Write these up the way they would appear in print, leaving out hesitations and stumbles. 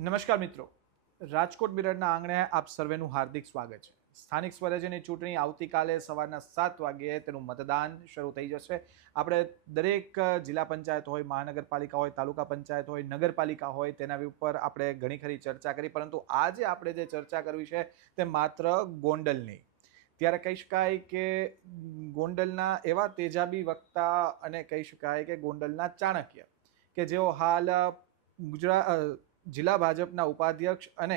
નમસ્કાર મિત્રો, રાજકોટ મિરરના આંગણે આપ સર્વેનું હાર્દિક સ્વાગત છે. સ્થાનિક સ્વરાજ્યની ચૂંટણી આવતીકાલે સવારના 7 વાગ્યે તેનું મતદાન શરૂ થઈ જશે. આપણે દરેક જિલ્લા પંચાયત હોય, મહાનગરપાલિકા હોય, તાલુકા પંચાયત હોય, નગરપાલિકા હોય, તેના ઉપર આપણે ઘણી ખરી ચર્ચા કરી, પરંતુ આજે આપણે જે ચર્ચા કરવી છે તે માત્ર ગોંડલની. ત્યારે કહી શકાય કે ગોંડલના એવા તેજાબી વક્તા અને કહી શકાય કે ગોંડલના ચાણક્ય કે જેઓ હાલ જિલ્લા ભાજપના ઉપાધ્યક્ષ અને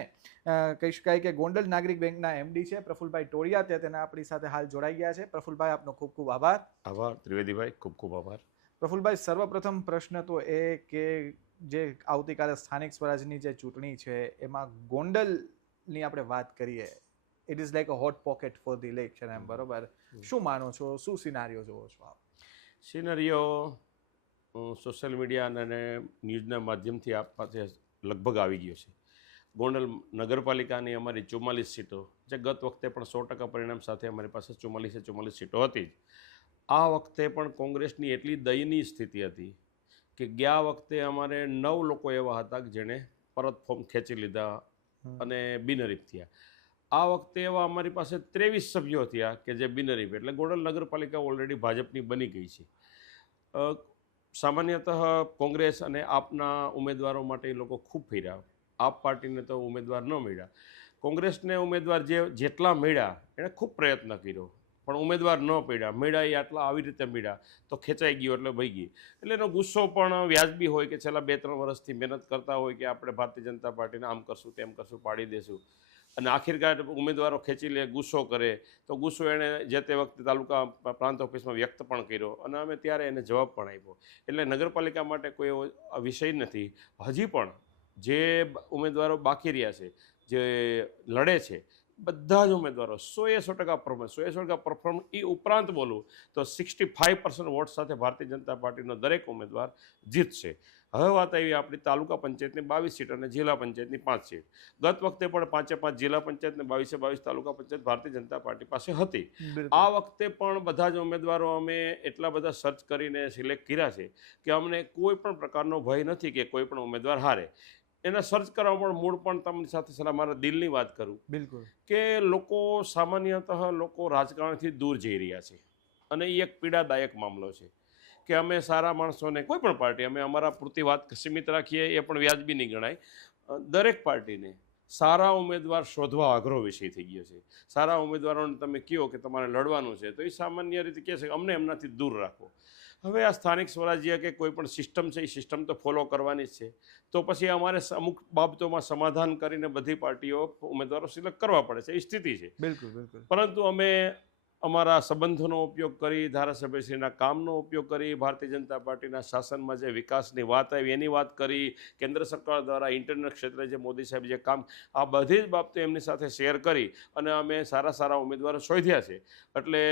કહી શકાય કે ગોંડલ નાગરિક બેંકના એમડી છે પ્રફુલભાઈ ટોળિયા, તેના આપણી સાથે હાલ જોડાઈ ગયા છે. પ્રફુલભાઈ, આપનો ખૂબ ખૂબ આભાર. આભાર ત્રિવેદીભાઈ, ખૂબ ખૂબ આભાર. પ્રફુલભાઈ, સર્વપ્રથમ પ્રશ્ન તો એ કે જે આવતીકાલે સ્થાનિક સ્વરાજની જે ચૂંટણી છે એમાં ગોંડલની આપણે વાત કરીએ, it is like a hot pocket for the election, એમ બરોબર? શું માનો છો, શું સિનારીઓ જોવો છો આપ? સિનારીઓ સોશિયલ મીડિયા અને ન્યૂઝના માધ્યમથી આપ પાસે લગભગ આવી ગયો છે. ગોંડલ નગરપાલિકાની અમારી 44 સીટો, જે ગત વખતે પણ 100% પરિણામ સાથે અમારી પાસે 44 સીટો હતી. આ વખતે પણ કોંગ્રેસની એટલી દયનીય સ્થિતિ હતી કે ગયા વખતે અમારે 9 લોકો એવા હતા કે જેણે પરત ફોર્મ ખેંચી લીધા અને બિનહરીફ થયા. આ વખતે એવા અમારી પાસે 23 સભ્યો થયા કે જે બિનહરીફ, એટલે ગોંડલ નગરપાલિકા ઓલરેડી ભાજપની બની ગઈ છે. સામાન્યતઃ કોંગ્રેસ અને આપના ઉમેદવારો માટે એ લોકો ખૂબ ફર્યા. આપ પાર્ટીને તો ઉમેદવાર ન મળ્યા. કોંગ્રેસને ઉમેદવાર જેટલા મળ્યા એણે ખૂબ પ્રયત્ન કર્યો, પણ ઉમેદવાર ન મળ્યા એ આટલા આવી રીતે મળ્યા તો ખેંચાઈ ગયો એટલે ભઈ ગઈ. એટલે એનો ગુસ્સો પણ વ્યાજબી હોય કે છેલ્લા 2-3 વર્ષથી મહેનત કરતા હોય કે આપણે ભારતીય જનતા પાર્ટીને આમ કરશું તેમ કરશું, પાડી દેશું, અને આખિરકાર ઉમેદવારો ખેંચી લે, ગુસ્સો કરે, તો ગુસ્સો એણે જે તે વખતે તાલુકા પ્રાંત ઓફિસમાં વ્યક્ત પણ કર્યો અને અમે ત્યારે એને જવાબ પણ આપ્યો. એટલે નગરપાલિકા માટે કોઈ એવો વિષય નથી. હજી પણ જે ઉમેદવારો બાકી રહ્યા છે, જે લડે છે, બધા જ ઉમેદવારો 100% પરફોર્મન્સ, 100% પરફોર્મન્સ. એ ઉપરાંત બોલું તો 65% વોટ સાથે ભારતીય જનતા પાર્ટીનો દરેક ઉમેદવાર જીતશે. હવે વાત આવી આપણી તાલુકા પંચાયતની 22 સીટ અને જિલ્લા પંચાયતની 5 સીટ. ગત વખતે પણ 5-5 જિલ્લા પંચાયત ને 22-22 તાલુકા પંચાયત ભારતીય જનતા પાર્ટી પાસે હતી. આ વખતે પણ બધા જ ઉમેદવારો અમે એટલા બધા સર્ચ કરીને સિલેક્ટ કર્યા છે કે અમને કોઈ પણ પ્રકારનો ભય નથી કે કોઈ પણ ઉમેદવાર હારે. એના સર્ચ કરવા પણ મૂળ પણ તમારી સાથે મારા દિલની વાત કરું, બિલકુલ, કે લોકો સામાન્યતઃ લોકો રાજકારણથી દૂર જઈ રહ્યા છે અને એ એક પીડાદાયક મામલો છે કે અમે સારા માણસોને, કોઈ પણ પાર્ટી, અમે અમારા પૂરતી વાત સીમિત રાખીએ એ પણ વ્યાજબી નહીં ગણાય. દરેક પાર્ટીને સારા ઉમેદવાર શોધવા અઘરો વિષય થઈ ગયો છે. સારા ઉમેદવારોને તમે કહો કે તમારે લડવાનું છે તો એ સામાન્ય રીતે કહે છે કે અમને એમનાથી દૂર રાખો. હવે આ સ્થાનિક સ્વરાજ્ય કે કોઈ પણ સિસ્ટમ છે, એ સિસ્ટમ તો ફોલો કરવાની જ છે. તો પછી અમારે અમુક બાબતોમાં સમાધાન કરીને બધી પાર્ટીઓ ઉમેદવારો સિલેક્ટ કરવા પડે છે, એ સ્થિતિ છે. બિલકુલ, બિલકુલ. પરંતુ અમે અમારા સંબંધોનો ઉપયોગ કરી, ધારાસભ્યશ્રીના કામનો ઉપયોગ કરી, ભારતીય જનતા પાર્ટીના શાસનમાં જે વિકાસની વાત આવી એની વાત કરી, કેન્દ્ર સરકાર દ્વારા ઇન્ટરનેટ ક્ષેત્રે જે મોદી સાહેબ જે કામ, આ બધી જ બાબતો એમની સાથે શેર કરી અને અમે સારા ઉમેદવારો શોધ્યા છે. એટલે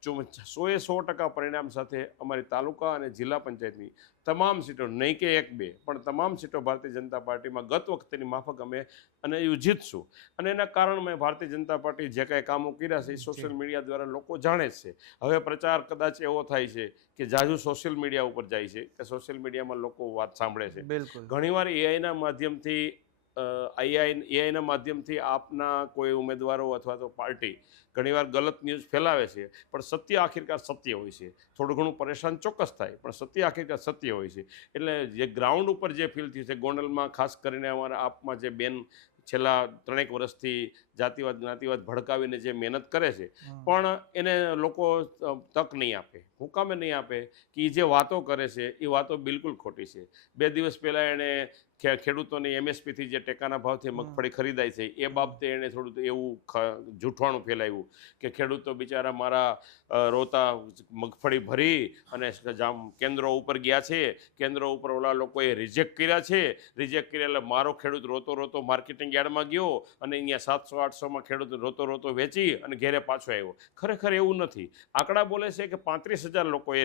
100% પરિણામ સાથે અમારી તાલુકા અને જિલ્લા પંચાયતની તમામ સીટો, નહીં કે 1-2, પણ તમામ સીટો ભારતીય જનતા પાર્ટીમાં ગત વખતેની માફક અમે અને એ જીતશું. અને એના કારણે ભારતીય જનતા પાર્ટી જે કાંઈ કામો કર્યા છે એ સોશિયલ મીડિયા દ્વારા લોકો જાણે જ છે. હવે પ્રચાર કદાચ એવો થાય છે કે જાજુ સોશિયલ મીડિયા ઉપર જાય છે કે સોશિયલ મીડિયામાં લોકો વાત સાંભળે છે. ઘણીવાર એઆઈના માધ્યમથી આપના કોઈ ઉમેદવારો અથવા તો પાર્ટી ઘણીવાર ગલત ન્યૂઝ ફેલાવે છે, પણ સત્ય આખિરકાર સત્ય હોય છે. થોડું ઘણું પરેશાન ચોક્કસ થાય, પણ સત્ય આખિરકાર સત્ય હોય છે. એટલે જે ગ્રાઉન્ડ ઉપર જે ફીલ થયું છે ગોંડલમાં, ખાસ કરીને અમારા આપમાં જે બેન છેલ્લા 3 વર્ષથી જાતિવાદ જ્ઞાતિવાદ ભડકાવીને જે મહેનત કરે છે, પણ એને લોકો તક નહીં આપે. હું કામે નહીં આપે કે એ જે વાતો કરે છે એ વાતો બિલકુલ ખોટી છે. 2 દિવસ પહેલાં એણે ખેડૂતોની MSPથી જે ટેકાના ભાવથી મગફળી ખરીદાય છે એ બાબતે એણે થોડું એવું જૂઠવાણું ફેલાવ્યું કે ખેડૂતો બિચારા મારા રોતા મગફળી ભરી અને કેન્દ્રો ઉપર ગયા છે, કેન્દ્રો ઉપર ઓલા લોકોએ રિજેક્ટ કર્યા છે, રિજેક્ટ કર્યા એટલે મારો ખેડૂત રોતો માર્કેટિંગ યાર્ડમાં ગયો અને અહીંયા 700-800માં ખેડૂત રોતો વેચી અને ઘેરે પાછો આવ્યો. ખરેખર એવું નથી. આંકડા બોલે છે કે 35,000 લોકોએ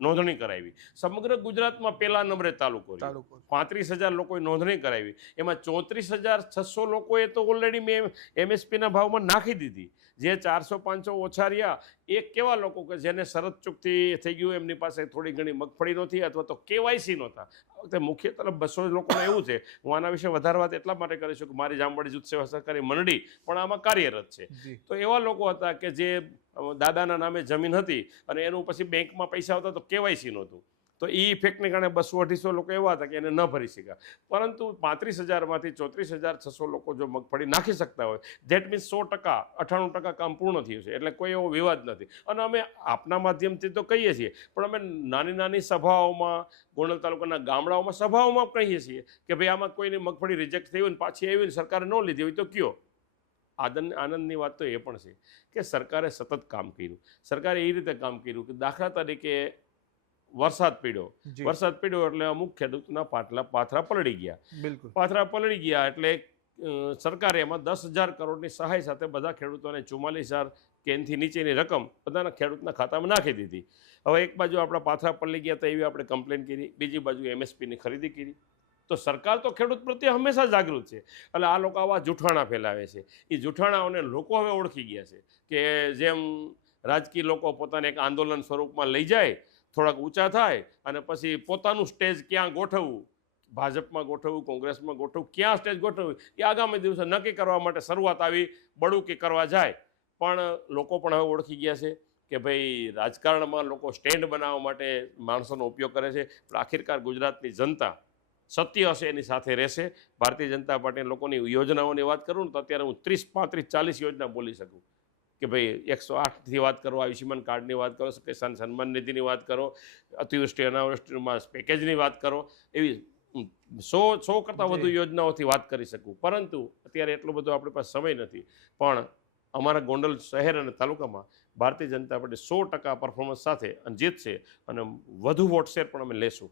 નોંધણી કરાવી. સમગ્ર ગુજરાતમાં પહેલા નંબરે તાલુકો. લોકો 35,000 લોકોએ નોંધણી કરાવી, એમાં 34,600 લોકોએ તો ઓલરેડી મેં MSPના ભાવમાં નાખી દીધી. જે 400-500 ઓછા રહ્યા એ કેવા લોકો કે જેને શરત ચૂકતી થઈ ગયું, એમની પાસે થોડી ઘણી મગફળી નહોતી અથવા તો KYC નહોતા. આ વખતે મુખ્ય તરફ 200 લોકોને એવું છે. હું આના વિશે વધારે વાત એટલા માટે કરીશું કે મારી જામવાડી જૂથ સેવા સહકારી મંડળી પણ આમાં કાર્યરત છે. તો એવા લોકો હતા કે જે દાદાના નામે જમીન હતી અને એનું પછી બેંકમાં પૈસા આવતા તો KYC નહોતું. તો એ ઇફેક્ટને કારણે 200-250 લોકો એવા હતા કે એને ન ભરી શક્યા. પરંતુ 35,000માંથી 34,600 લોકો જો મગફળી નાખી શકતા હોય, ધેટ મીન્સ 100%, 98% કામ પૂર્ણ થયું છે. એટલે કોઈ એવો વિવાદ નથી. અને અમે આપના માધ્યમથી તો કહીએ છીએ, પણ અમે નાની નાની સભાઓમાં, ગોંડલ તાલુકાના ગામડાઓમાં સભાઓમાં કહીએ છીએ કે ભાઈ આમાં કોઈની મગફળી રિજેક્ટ થઈ હોય ને પાછી આવી ને સરકારે ન લીધી હોય તો કયો. આનંદની વાત તો એ પણ છે કે સરકારે સતત કામ કર્યું. સરકારે એ રીતે કામ કર્યું કે દાખલા તરીકે વરસાદ પડ્યો એટલે અમુક ખેડૂતના પાથરા પલળી ગયા. બિલકુલ. પાથરા પલળી ગયા એટલે સરકારે એમાં 10,000 કરોડની સહાય સાથે બધા ખેડૂતોને 44,000 કે એનાથી નીચેની રકમ બધાના ખેડૂતના ખાતામાં નાખી દીધી. હવે એક બાજુ આપણા પાથરા પલળી ગયા તો એવી આપણે કમ્પ્લેન કરી, બીજી બાજુ MSPની ખરીદી કરી. તો સરકાર તો ખેડૂત પ્રત્યે હંમેશા જાગૃત છે. એટલે આ લોકો આવા જૂઠાણા ફેલાવે છે. એ જૂઠાણાઓને લોકો હવે ઓળખી ગયા છે કે જેમ રાજકીય લોકો પોતાને એક આંદોલન સ્વરૂપમાં લઈ જાય, થોડાક ઊંચા થાય અને પછી પોતાનું સ્ટેજ ક્યાં ગોઠવવું, ભાજપમાં ગોઠવવું, કોંગ્રેસમાં ગોઠવવું, ક્યાં સ્ટેજ ગોઠવવું એ આગામી દિવસે નક્કી કરવા માટે શરૂઆત આવી બળુકી કરવા જાય. પણ લોકો પણ હવે ઓળખી ગયા છે કે ભાઈ રાજકારણમાં લોકો સ્ટેન્ડ બનાવવા માટે માણસોનો ઉપયોગ કરે છે. પણ આખિરકાર ગુજરાતની જનતા સત્ય હશે એની સાથે રહેશે. ભારતીય જનતા પાર્ટીના લોકોની યોજનાઓની વાત કરું ને તો અત્યારે હું 30, 35, 40 યોજના બોલી શકું કે ભાઈ 108થી વાત કરો, આયુષ્યમાન કાર્ડની વાત કરો, કિસાન સન્માન નિધિની વાત કરો, અતિવૃષ્ટિ અનાવૃષ્ટિમાં પેકેજની વાત કરો, એવી 100 કરતાં વધુ યોજનાઓથી વાત કરી શકું. પરંતુ અત્યારે એટલો બધો આપણી પાસે સમય નથી. પણ અમારા ગોંડલ શહેર અને તાલુકામાં ભારતીય જનતા પાર્ટી 100% પરફોર્મન્સ સાથે જીતશે અને વધુ વોટ શેર પણ અમે લેશું.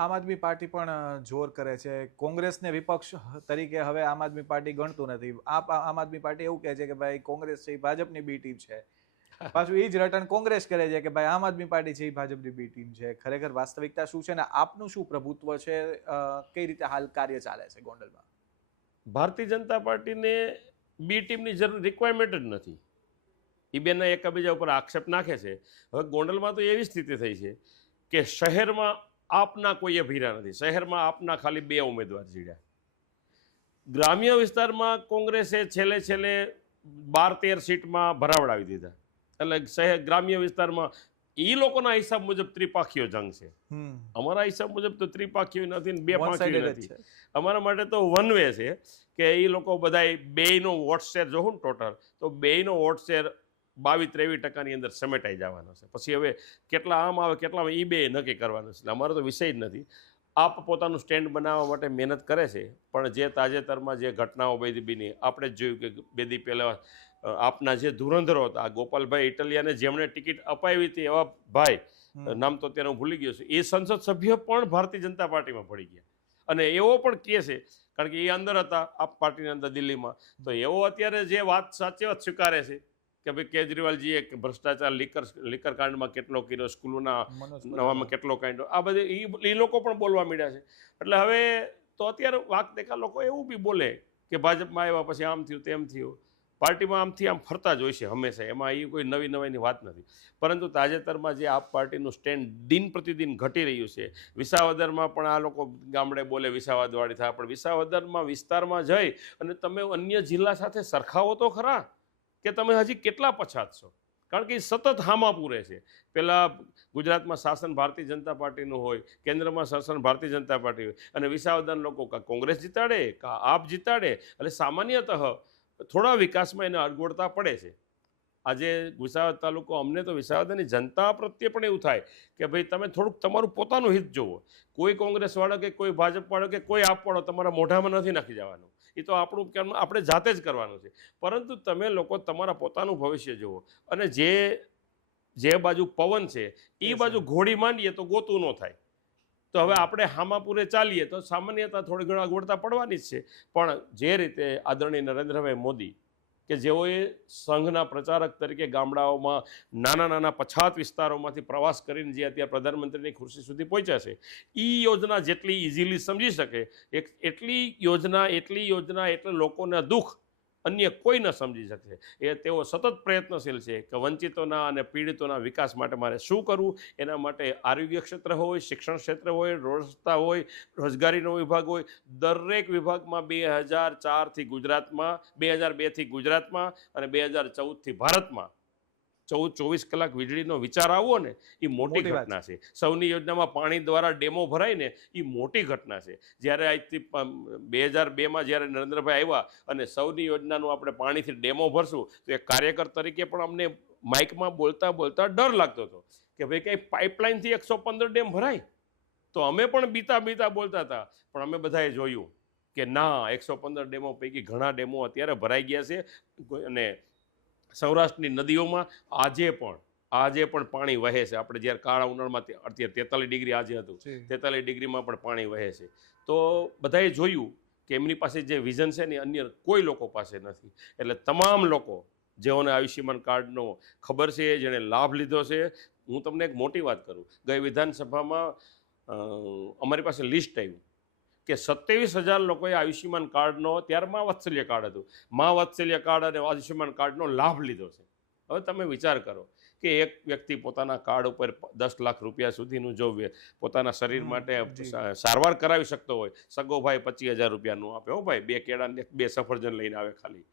આમ આદમી પાર્ટી પણ જોર કરે છે. કોંગ્રેસને વિપક્ષ તરીકે હવે આમ આદમી પાર્ટી ગણતું નથી. આમ આદમી પાર્ટી એવું કહે છે કે ભાઈ કોંગ્રેસ છે એ ભાજપની બી ટીમ છે. પાછું એ જ રટન કોંગ્રેસ કરે છે કે ભાઈ આમ આદમી પાર્ટી છે એ ભાજપની બી ટીમ છે. ખરેખર વાસ્તવિકતા શું છે ને આપનું શું પ્રભુત્વ છે? કઈ રીતે હાલ કાર્ય ચાલે છે ગોંડલમાં? ભારતીય જનતા પાર્ટીને બી ટીમની જરૂર રિક્વાયરમેન્ટ જ નથી. એ બેના એકબીજા ઉપર આક્ષેપ નાખે છે. હવે ગોંડલમાં તો એવી સ્થિતિ થઈ છે કે શહેરમાં આપના કોઈએ ભીરા નથી. શહેરમાં આપના ખાલી 2 ઉમેદવાર જીડ્યા. ગ્રામ્ય વિસ્તારમાં કોંગ્રેસે છેલ્લે 12-13 સીટમાં ભરાવડાવી દીધા. એટલે શહેર ગ્રામ્ય વિસ્તારમાં એ લોકોના હિસાબ મુજબ ત્રિપાખીઓ જંગ છે. અમારા હિસાબ મુજબ તો ત્રિપાખીઓ નથી ને 2 પાંખીઓ નથી. અમારા માટે તો વન વે છે કે એ લોકો બધા 2નો વોટ શેર જોઉં ને ટોટલ તો 2નો વોટ શેર 22-23% અંદર સમેટાઈ જવાનો છે. પછી હવે કેટલા આમ આવે કેટલા એ 2 નક્કી કરવાનું છે. અમારો તો વિષય જ નથી. આપ પોતાનું સ્ટેન્ડ બનાવવા માટે મહેનત કરે છે. પણ જે તાજેતરમાં જે ઘટનાઓ બની આપણે જ જોયું કે 2 દી પહેલાં આપના જે ધુરંધરો હતા, ગોપાલભાઈ ઇટલિયાને જેમણે ટિકિટ અપાવી હતી એવા ભાઈ, નામ તો અત્યારે હું ભૂલી ગયો છું, એ સંસદ સભ્ય પણ ભારતીય જનતા પાર્ટીમાં પડી ગયા. અને એવો પણ કહે છે, કારણ કે એ અંદર હતા આપ પાર્ટીની અંદર દિલ્હીમાં, તો એવો અત્યારે જે વાત સાચી વાત સ્વીકારે છે કે ભાઈ કેજરીવાલજીએ ભ્રષ્ટાચાર લીકર કાંડમાં કેટલો કર્યો, સ્કૂલોના નવામાં કેટલો કાંડો, આ બધે એ લોકો પણ બોલવા માંડ્યા છે. એટલે હવે તો અત્યારે વાક દેખા લોકો એવું બી બોલે કે ભાજપમાં આવ્યા પછી આમ થયું તેમ થયું. પાર્ટીમાં આમથી આમ ફરતા જ હોય છે હંમેશા. એમાં એ કોઈ નવીની વાત નથી. પરંતુ તાજેતરમાં જે આપ પાર્ટીનું સ્ટેન્ડ દિન પ્રતિદિન ઘટી રહ્યું છે. વિસાવદરમાં પણ આ લોકો ગામડે બોલે વિસાવદવાળી થાય, પણ વિસાવદરમાં વિસ્તારમાં જઈ અને તમે અન્ય જિલ્લા સાથે સરખાવો તો ખરા કે તમે હજી કેટલા પછાત છો. કારણ કે એ સતત હામા પૂરે છે. પહેલાં ગુજરાતમાં શાસન ભારતીય જનતા પાર્ટીનું હોય, કેન્દ્રમાં શાસન ભારતીય જનતા પાર્ટી હોય, અને વિસાવદરના લોકો કાં કોંગ્રેસ જીતાડે કાં આપ જીતાડે. એટલે સામાન્યતઃ થોડા વિકાસમાં એને અડગોળતા પડે છે. આજે વિસાવદર તાલુકો, અમને તો વિસાવદરની જનતા પ્રત્યે પણ એવું થાય કે ભાઈ તમે થોડુંક તમારું પોતાનું હિત જોવો. કોઈ કોંગ્રેસવાળો કે કોઈ ભાજપવાળો કે કોઈ આપવાળો તમારા મોઢામાં નથી નાખી જવાનું. એ તો આપણું આપણે જાતે જ કરવાનું છે. પરંતુ તમે લોકો તમારા પોતાનું ભવિષ્ય જુઓ. અને જે બાજુ પવન છે એ બાજુ ઘોડી માંડીએ તો ગોતું ન થાય. તો હવે આપણે હામાપુરે ચાલીએ તો સામાન્યતા થોડી ઘણી અગવડતા પડવાની જ છે. પણ જે રીતે આદરણીય નરેન્દ્રભાઈ મોદી કે જેઓએ સંઘના પ્રચારક તરીકે ગામડાઓમાં નાના નાના પછાત વિસ્તારોમાંથી પ્રવાસ કરીને જે અત્યારે પ્રધાનમંત્રીની ખુરશી સુધી પહોંચ્યા છે, એ યોજના જેટલી ઇઝીલી સમજી શકે એટલી યોજના એટલે લોકોના દુઃખ અન્ય કોઈ ન સમજી શકે. એ તેઓ સતત પ્રયત્નશીલ છે કે વંચિતોના અને પીડિતોના વિકાસ માટે મારે શું કરવું. એના માટે આરોગ્ય ક્ષેત્ર હોય, શિક્ષણ ક્ષેત્ર હોય, રસ્તા હોય, રોજગારીનો વિભાગ હોય, દરેક વિભાગમાં 2004થી ગુજરાતમાં, 2002થી ગુજરાતમાં અને 2014થી ભારતમાં 24 કલાક વીજળીનો વિચાર આવવો ને એ મોટી મોટી વાત ઘટના છે. સૌની યોજનામાં પાણી દ્વારા ડેમો ભરાય ને એ મોટી ઘટના છે. જ્યારે આજથી 2002માં જ્યારે નરેન્દ્રભાઈ આવ્યા અને સૌની યોજનાનું આપણે પાણીથી ડેમો ભરશું તો એક કાર્યકર તરીકે પણ અમને માઇકમાં બોલતા બોલતા ડર લાગતો હતો કે ભાઈ કંઈ પાઇપલાઇનથી 115 ડેમ ભરાય. તો અમે પણ બીતા બોલતા હતા, પણ અમે બધાએ જોયું કે ના, 115 ડેમો પૈકી ઘણા ડેમો અત્યારે ભરાઈ ગયા છે અને સૌરાષ્ટ્રની નદીઓમાં આજે પણ પાણી વહે છે. આપણે જ્યારે કાળા ઉનાળામાં અત્યારે 43 ડિગ્રી આજે હતું, 43 ડિગ્રીમાં પણ પાણી વહે છે. તો બધાએ જોયું કે એમની પાસે જે વિઝન છે ને અન્ય કોઈ લોકો પાસે નથી. એટલે તમામ લોકો જેઓને આયુષ્યમાન કાર્ડનો ખબર છે, જેણે લાભ લીધો છે, હું તમને એક મોટી વાત કરું. ગઈ વિધાનસભામાં અમારી પાસે લિસ્ટ આવ્યું કે 27,000 લોકોએ આયુષ્યમાન કાર્ડનો, ત્યારે મા વાત્સલ્ય કાર્ડ હતું, મા વાત્સલ્ય કાર્ડ અને આયુષ્યમાન કાર્ડનો લાભ લીધો છે. હવે તમે વિચાર કરો કે એક વ્યક્તિ પોતાના કાર્ડ ઉપર 10 લાખ રૂપિયા સુધીનું જો પોતાના શરીર માટે સારવાર કરાવી શકતો હોય, સગો ભાઈ 25,000 રૂપિયાનું આપે. હો ભાઈ, 2 કેળા ને 2 સફરજન લઈને આવે ખાલી.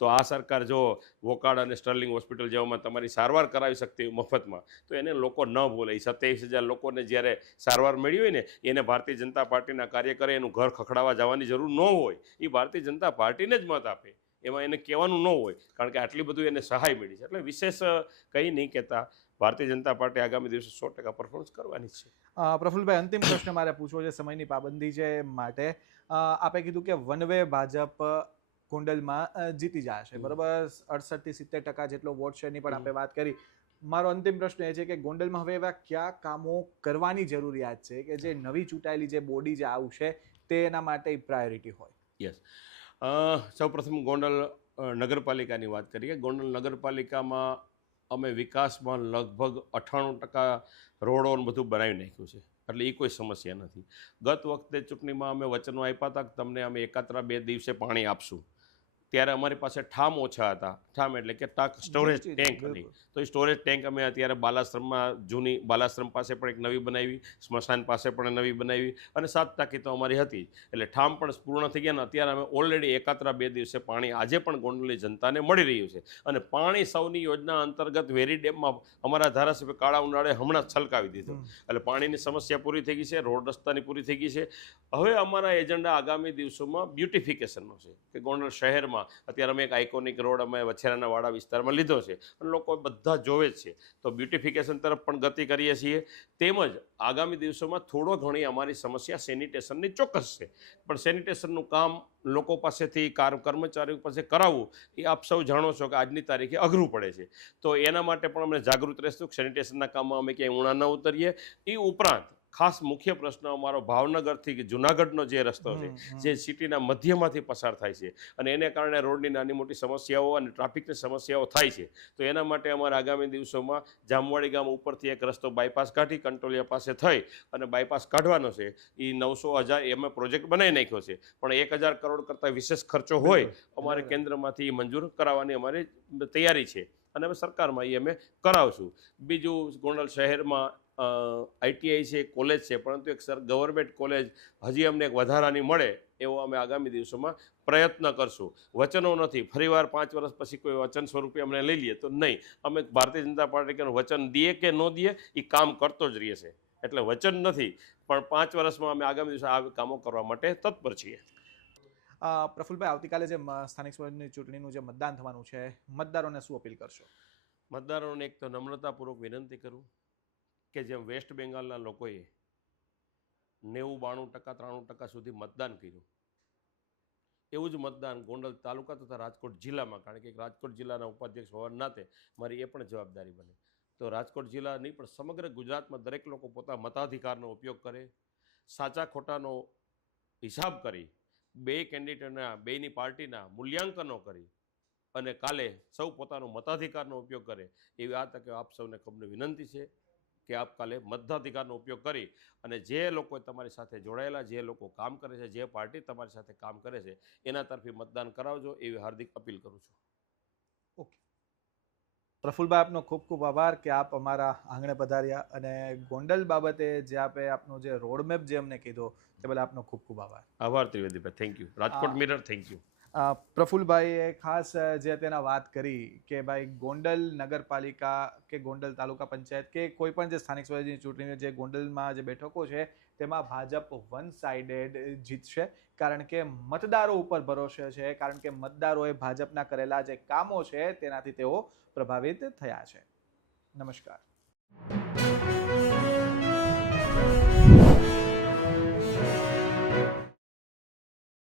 તો આ સરકાર જો વોકાડ અને સ્ટર્લિંગ હોસ્પિટલ જેવામાં તમારી સારવાર કરાવી શકતી હોય મફતમાં, તો એને લોકો ન ભૂલે. 27,000 લોકોને જ્યારે સારવાર મળી હોય ને, એને ભારતીય જનતા પાર્ટીના કાર્યકરે એનું ઘર ખખડાવવા જવાની જરૂર ન હોય. એ ભારતીય જનતા પાર્ટીને જ મત આપે, એમાં એને કહેવાનું ન હોય, કારણ કે આટલી બધું એને સહાય મળી છે. એટલે વિશેષ કંઈ નહીં કહેતા, ભારતીય જનતા પાર્ટી આગામી દિવસે 100% પરફોર્મન્સ કરવાની છે. પ્રફુલ્લભાઈ, અંતિમ પ્રશ્ન મારે પૂછવો છે સમયની પાબંદી છે માટે. આપે કીધું કે વન વે ભાજપ ગોંડલમાં જીતી જશે, બરોબર, 68 થી 70% જેટલો વોટ શેરની પણ આપણે વાત કરી. મારો અંતિમ પ્રશ્ન એ છે કે ગોંડલમાં હવે એવા કયા કામો કરવાની જરૂરિયાત છે કે જે નવી ચૂંટાયેલી જે બોડી જે આવશે તે એના માટે પ્રાયોરિટી હોય? યસ, સૌપ્રથમ ગોંડલ નગરપાલિકાની વાત કરીએ. ગોંડલ નગરપાલિકામાં અમે વિકાસમાં લગભગ 98% રોડો બધું બનાવી નાખ્યું છે, એટલે એ કોઈ સમસ્યા નથી. ગત વખતે ચૂંટણીમાં અમે વચનો આપ્યા હતા કે તમને અમે એકાત્રા 2 દિવસે પાણી આપશું. ત્યારે અમારી પાસે ઠામ ઓછા હતા. ઠામ એટલે કે સ્ટોરેજ ટેન્ક નહીં. તો એ સ્ટોરેજ ટેન્ક અમે અત્યારે બાલાશ્રમમાં, જૂની બાલાશ્રમ પાસે પણ એક નવી બનાવી, સ્મશાન પાસે પણ નવી બનાવી, અને 7 ટાંકી તો અમારી હતી. એટલે ઠામ પણ પૂર્ણ થઈ ગયા ને અત્યારે અમે ઓલરેડી એકાત્રા 2 દિવસે પાણી આજે પણ ગોંડલની જનતાને મળી રહ્યું છે. અને પાણી સૌની યોજના અંતર્ગત વેરી ડેમમાં અમારા ધારાસભ્ય કાળા ઉનાળે હમણાં જ છલકાવી દીધું. એટલે પાણીની સમસ્યા પૂરી થઈ ગઈ છે, રોડ રસ્તાની પૂરી થઈ ગઈ છે. હવે અમારા એજન્ડા આગામી દિવસોમાં બ્યુટિફિકેશનનો છે કે ગોંડલ શહેરમાં અત્યારે અમે એક આઇકોનિક રોડ અમે વછેરાના વાડા વિસ્તારમાં લીધો છે અને લોકો બધા જોવે જ છે. તો બ્યુટિફિકેશન તરફ પણ ગતિ કરીએ છીએ. તેમજ આગામી દિવસોમાં થોડો ઘણી અમારી સમસ્યા સેનિટેશનની ચોક્કસ છે, પણ સેનિટેશનનું કામ લોકો પાસેથી કર્મચારીઓ પાસે કરાવવું એ આપ સૌ જાણો છો કે આજની તારીખે અઘરું પડે છે. તો એના માટે પણ અમે જાગૃત રહીશું. સેનિટેશનના કામમાં અમે ક્યાંય ઊણા ન ઉતરીએ. એ ઉપરાંત ખાસ મુખ્ય પ્રશ્ન અમારો ભાવનગરથી જુનાગઢનો જે રસ્તો છે, જે સિટીના મધ્યમાંથી પસાર થાય છે, અને એને કારણે રોડની નાની મોટી સમસ્યાઓ અને ટ્રાફિકની સમસ્યાઓ થાય છે. તો એના માટે અમારે આગામી દિવસોમાં જામવાડી ગામ ઉપરથી એક રસ્તો બાયપાસ કાઢી કંટોલિયા પાસે થઈ અને બાયપાસ કાઢવાનો છે. એ 900,000 એમાં પ્રોજેક્ટ બનાવી નાખ્યો છે, પણ 1,000 કરોડ કરતાં વિશેષ ખર્ચો હોય અમારે કેન્દ્રમાંથી મંજૂર કરાવવાની અમારી તૈયારી છે, અને સરકારમાં એ અમે કરાવશું. બીજું, ગોંડલ શહેરમાં ITI છે, કોલેજ છે, પરંતુ એક ગવર્મેન્ટ કોલેજ હજી અમને એક વધારાની મળે એવો અમે આગામી દિવસોમાં પ્રયત્ન કરશું. વચનો નથી, ફરીવાર 5 વર્ષ પછી કોઈ વચન સ્વરૂપે અમને લઈ લઈએ તો નહીં. અમે ભારતીય જનતા પાર્ટી વચન દઈએ કે ન દઈએ એ કામ કરતો જ રહીએ છે. એટલે વચન નથી, પણ 5 વર્ષમાં અમે આગામી દિવસે આ કામો કરવા માટે તત્પર છીએ. પ્રફુલ્લભાઈ, આવતીકાલે જે સ્થાનિક સ્વરાજની ચૂંટણીનું જે મતદાન થવાનું છે, મતદારોને શું અપીલ કરશો? મતદારોને એક તો નમ્રતાપૂર્વક વિનંતી કરું કે જેમ વેસ્ટ બેંગાલના લોકોએ 90-92% 93% સુધી મતદાન કર્યું, એવું જ મતદાન ગોંડલ તાલુકા તથા રાજકોટ જિલ્લામાં, કારણ કે રાજકોટ જિલ્લાના ઉપાધ્યક્ષ હોવાના નાતે મારી એ પણ જવાબદારી બને. તો રાજકોટ જિલ્લા નહીં પણ સમગ્ર ગુજરાતમાં દરેક લોકો પોતાના મતાધિકારનો ઉપયોગ કરે, સાચા ખોટાનો હિસાબ કરી, 2 કેન્ડિડેટના, 2ની પાર્ટીના મૂલ્યાંકનો કરી અને કાલે સૌ પોતાનો મતાધિકારનો ઉપયોગ કરે એવી આ તકે આપ સૌને ખુબને વિનંતી છે કે આપ કાલે મતાધિકારનો ઉપયોગ કરી અને જે લોકો તમારી સાથે જોડાયેલા, જે લોકો કામ કરે છે, જે પાર્ટી તમારી સાથે કામ કરે છે એના તરફી મતદાન કરાવજો એવી હાર્દિક અપીલ કરું છું. ઓકે પ્રફુલભાઈ, આપનો ખૂબ ખૂબ આભાર કે આપ અમારા આંગણે પધાર્યા અને ગોંડલ બાબતે જે આપે આપનો જે રોડમેપ જે અમને કીધો તે બદલ આપનો ખૂબ ખૂબ આભાર. આભાર ત્રિવેદીભાઈ, thank you. Rajkot Mirror, thank you. પ્રફુલભાઈએ ખાસ જે તેના વાત કરી કે ભાઈ ગોંડલ નગરપાલિકા કે ગોંડલ તાલુકા પંચાયત કે કોઈ પણ જે સ્થાનિક સ્વરાજ્યની ચૂંટણીની જે ગોંડલમાં જે બેઠકો છે તેમાં ભાજપ વન સાઇડેડ જીતશે, કારણ કે મતદારો ઉપર ભરોસે છે, કારણ કે મતદારોએ ભાજપના કરેલા જે કામો છે તેનાથી તેઓ પ્રભાવિત થયા છે. નમસ્કાર.